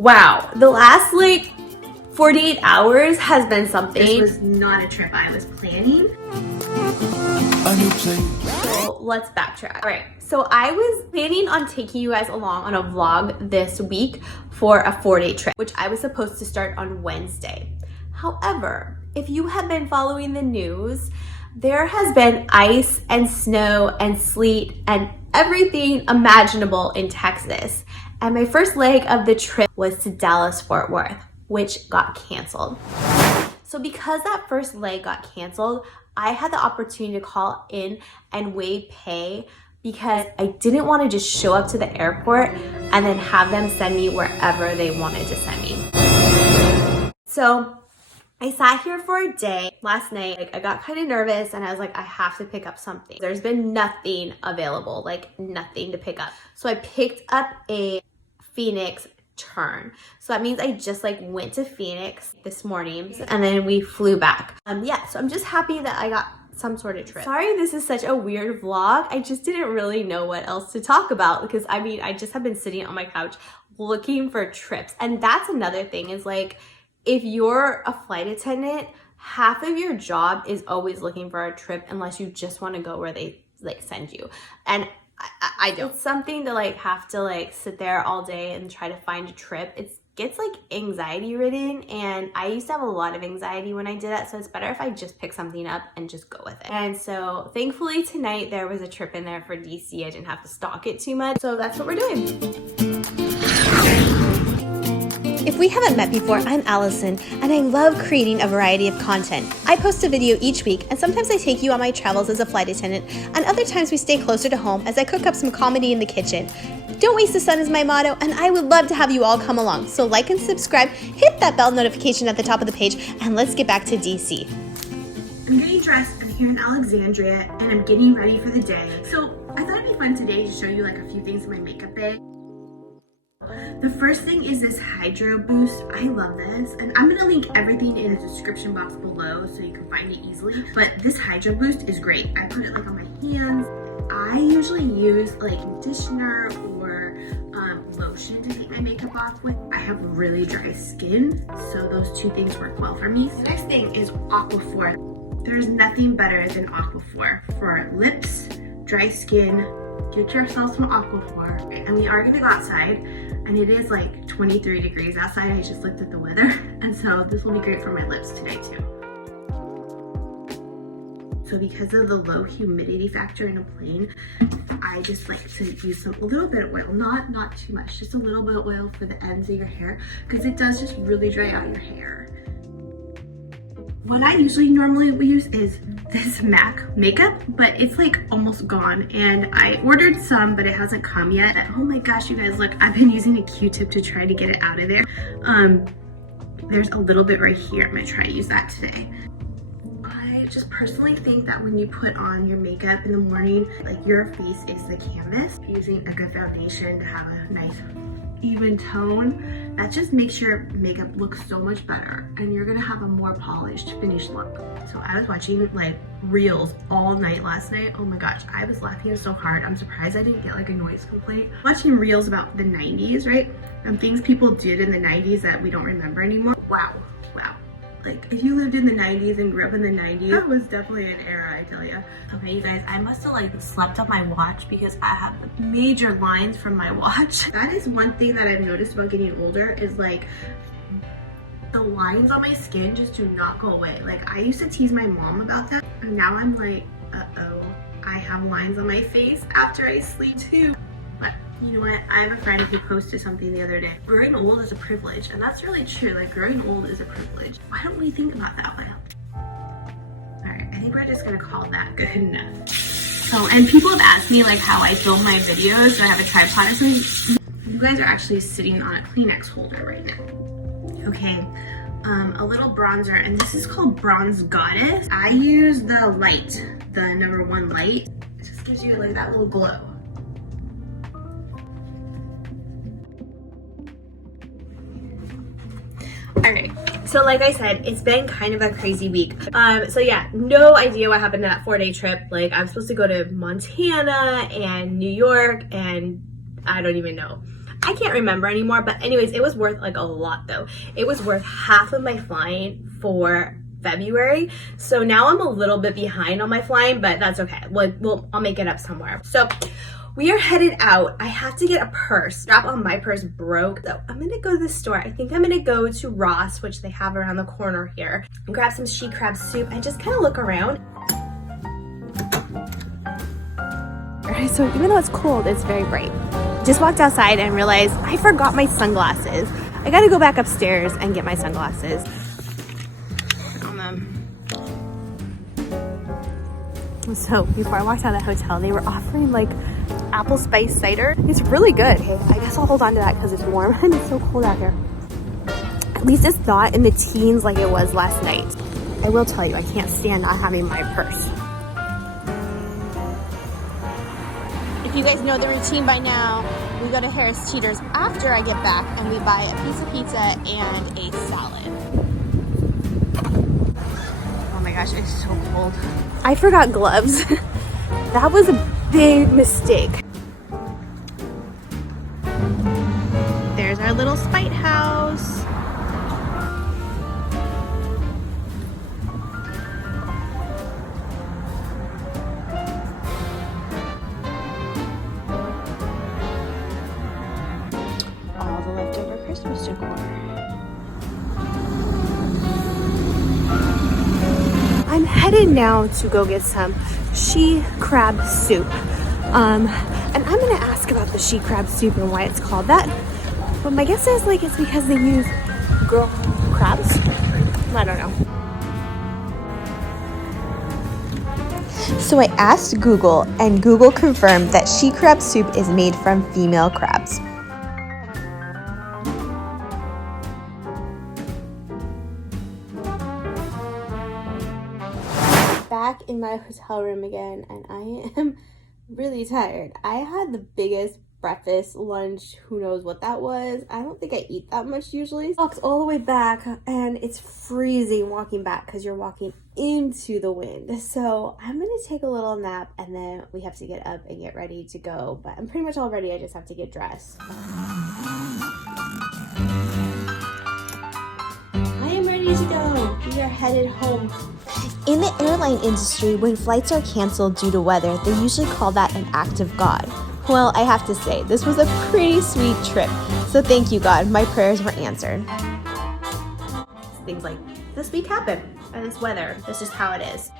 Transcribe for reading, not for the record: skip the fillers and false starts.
Wow, the last like 48 hours has been something. This was not a trip I was planning. A new place. So let's backtrack. All right, so I was planning on taking you guys along on a vlog this week for a 4-day trip, which I was supposed to start on Wednesday. However, if you have been following the news, there has been ice and snow and sleet and everything imaginable in Texas. And my first leg of the trip was to Dallas-Fort Worth, which got canceled. So because that first leg got canceled, I had the opportunity to call in and waive pay because I didn't want to just show up to the airport and then have them send me wherever they wanted to send me. So I sat here for a day last night. Like, I got kind of nervous and I was like, I have to pick up something. There's been nothing available, like nothing to pick up. So I picked up a Phoenix turn. So that means I just like went to Phoenix this morning and then we flew back. Yeah, so I'm just happy that I got some sort of trip. Sorry this is such a weird vlog. I just didn't really know what else to talk about because I mean, I just have been sitting on my couch looking for trips. And that's another thing is like, if you're a flight attendant, half of your job is always looking for a trip unless you just want to go where they like send you. And I don't. It's something to like have to like sit there all day and try to find a trip. It gets like anxiety ridden and I used to have a lot of anxiety when I did that. So it's better if I just pick something up and just go with it. And so thankfully tonight there was a trip in there for DC. I didn't have to stalk it too much. So that's what we're doing. If we haven't met before, I'm Allison, and I love creating a variety of content. I post a video each week, and sometimes I take you on my travels as a flight attendant, and other times we stay closer to home as I cook up some comedy in the kitchen. Don't waste the sun is my motto, and I would love to have you all come along. So like and subscribe, hit that bell notification at the top of the page, and let's get back to DC. I'm getting dressed, I'm here in Alexandria, and I'm getting ready for the day. So I thought it'd be fun today to show you like a few things in my makeup bag. The first thing is this Hydro Boost. I love this, and I'm gonna link everything in the description box below so you can find it easily. But this Hydro Boost is great. I put it like on my hands. I usually use like conditioner or lotion to take my makeup off with. I have really dry skin, so those two things work well for me. The next thing is Aquaphor. There's nothing better than Aquaphor for lips, dry skin. Get yourself some Aquaphor. And we are gonna go outside, and it is like 23 degrees outside. I just looked at the weather, and so this will be great for my lips today too. So because of the low humidity factor in a plane, I just like to use a little bit of oil, not too much, just a little bit of oil for the ends of your hair because it does just really dry out your hair. What I usually normally use is this MAC makeup, but it's like almost gone, and I ordered some but it hasn't come yet. Oh my gosh, you guys, look, I've been using a Q-tip to try to get it out of there. There's a little bit right here. I'm gonna try to use that today. I just personally think that when you put on your makeup in the morning, like your face is the canvas. Using a good foundation to have a nice even tone, that just makes your makeup look so much better, and you're gonna have a more polished finished look. So I was watching like reels all night last night. Oh my gosh, I was laughing so hard. I'm surprised I didn't get like a noise complaint. Watching reels about the 90s, right? And things people did in the 90s that we don't remember anymore. Wow. Like, if you lived in the 90s and grew up in the 90s, that was definitely an era, I tell you. Okay, you guys, I must have like slept on my watch because I have major lines from my watch. That is one thing that I've noticed about getting older is like the lines on my skin just do not go away. Like, I used to tease my mom about that, and now I'm like, uh-oh, I have lines on my face after I sleep too. But you know what? I have a friend who posted something the other day. Growing old is a privilege, and that's really true. Like, growing old is a privilege. Why don't we think about that way? All right, I think we're just gonna call that good enough. So, and people have asked me like how I film my videos. Do I have a tripod or something? You guys are actually sitting on a Kleenex holder right now. Okay, a little bronzer, and this is called Bronze Goddess. I use the light, the #1 light. It just gives you like that little glow. All right, so like I said, it's been kind of a crazy week. So yeah, no idea what happened to that 4-day trip. Like, I'm supposed to go to Montana and New York, and I don't even know. I I can't remember anymore, but anyways, it was worth like a lot though. It was worth half of my flying for February. So now I'm a little bit behind on my flying, but that's okay. Well, I'll make it up somewhere. So we are headed out. I have to get a purse. Strap on my purse broke. So I'm gonna go to the store. I think I'm gonna go to Ross, which they have around the corner here, and grab some she crab soup and just kind of look around. Alright, so even though it's cold, it's very bright. Just walked outside and realized I forgot my sunglasses. I gotta go back upstairs and get my sunglasses. So before I walked out of the hotel, they were offering like apple spice cider. It's really good. Okay, I guess I'll hold on to that because it's warm and it's so cold out here. At least it's not in the teens like it was last night. I will tell you, I can't stand not having my purse. If you guys know the routine by now, we go to Harris Teeter's after I get back and we buy a piece of pizza and a salad. Oh my gosh, it's so cold. I forgot gloves. That was a big mistake. There's our little spite house. All the leftover Christmas decor. I'm headed now to go get some she crab soup. And I'm gonna ask about the she crab soup and why it's called that. But my guess is like it's because they use girl crabs. I don't know. So I asked Google and Google confirmed that she crab soup is made from female crabs. Back in my hotel room again, and I am really tired. I had the biggest breakfast, lunch, who knows what that was. I don't think I eat that much usually. Walked all the way back and it's freezing walking back because you're walking into the wind. So I'm gonna take a little nap and then we have to get up and get ready to go. But I'm pretty much all ready, I just have to get dressed. I am ready to go. We are headed home. In the airline industry, when flights are canceled due to weather, they usually call that an act of God. Well, I have to say, this was a pretty sweet trip. So thank you, God. My prayers were answered. Things like this week happen, and this weather. That's just how it is.